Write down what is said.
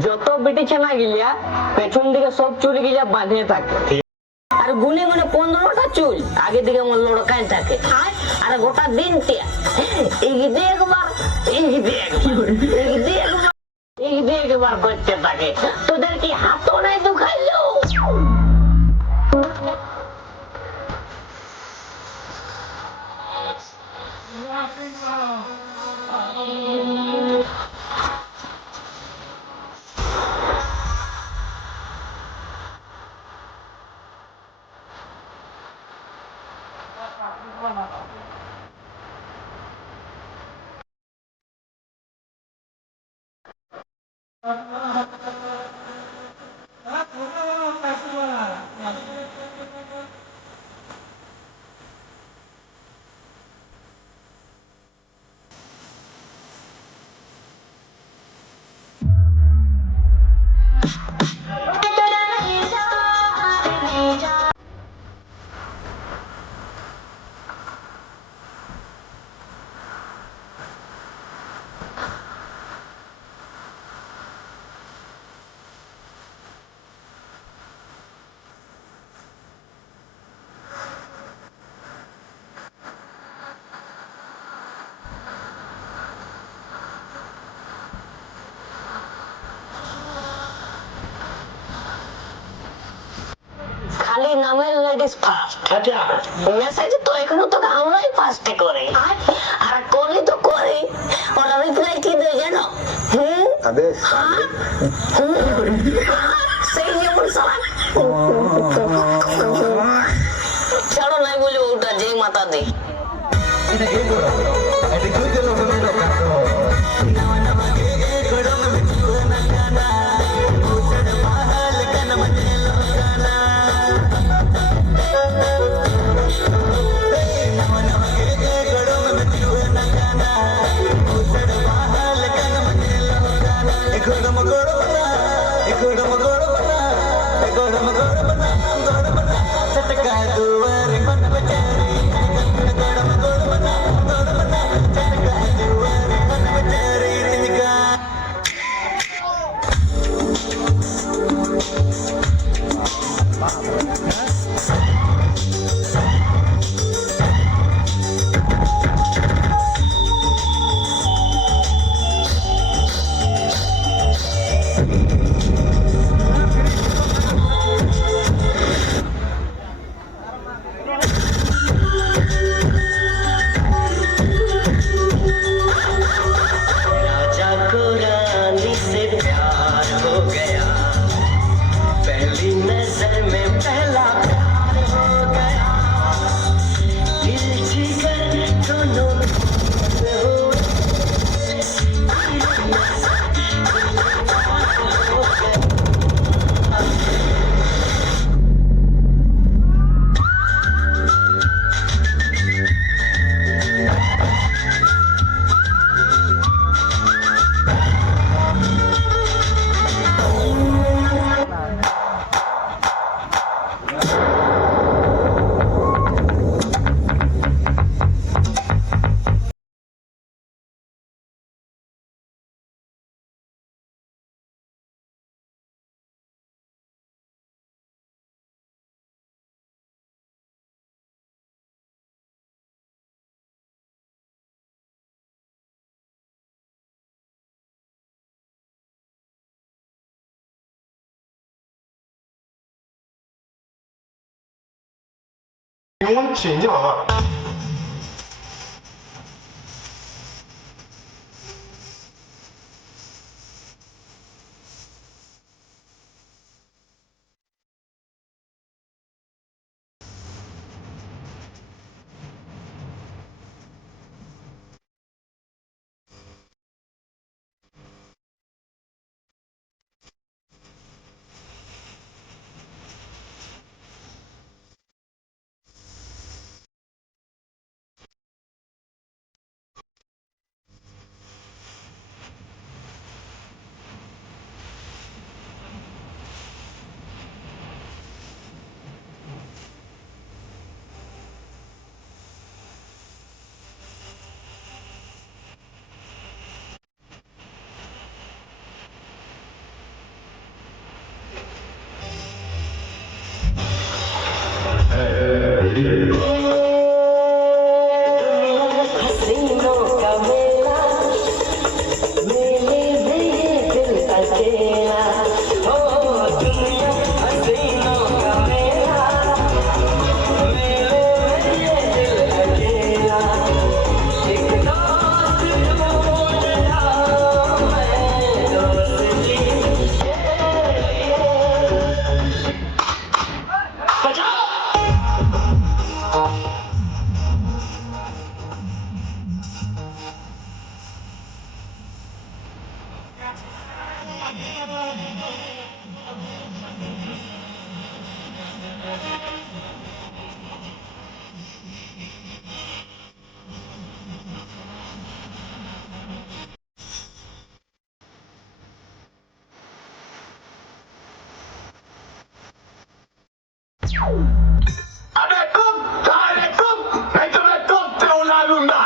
যত বেটি ছানা গিলা পেছন দিকে সব চুল গিলা বাঁধে থাকে আর গুনে গুনে 15টা চুল আগে দিকে আমার লড়কায় থাকে আর গোটা দিন এই দেখবার এই দেখবার এই দেখবার এই দেখবার করতে থাকে। তোদের কি হাতও নাই দুখাইলো? খালি নামের লেডিস ফার্স্ট। মেসেজ তো এখনো তো আমরাই ফার্স্টে করি আর করি তো করি ওরা রিপ্লাই কি দেয় জানো? अबे সেই যেমন সালা ছাড়ো নাই বলে ওটা যেই মাথা দেয়因为请就好了。हसीनों का मेला मेले में ये दिल अकेला हो दुनिया हसीनों का मेला मेले में ये दिल अकेला एक दोस्त ढूंढ रहा मैं दोस्ती अबे तुम सारे तुम नहीं तो मैं तुम से उड़ा लूंगा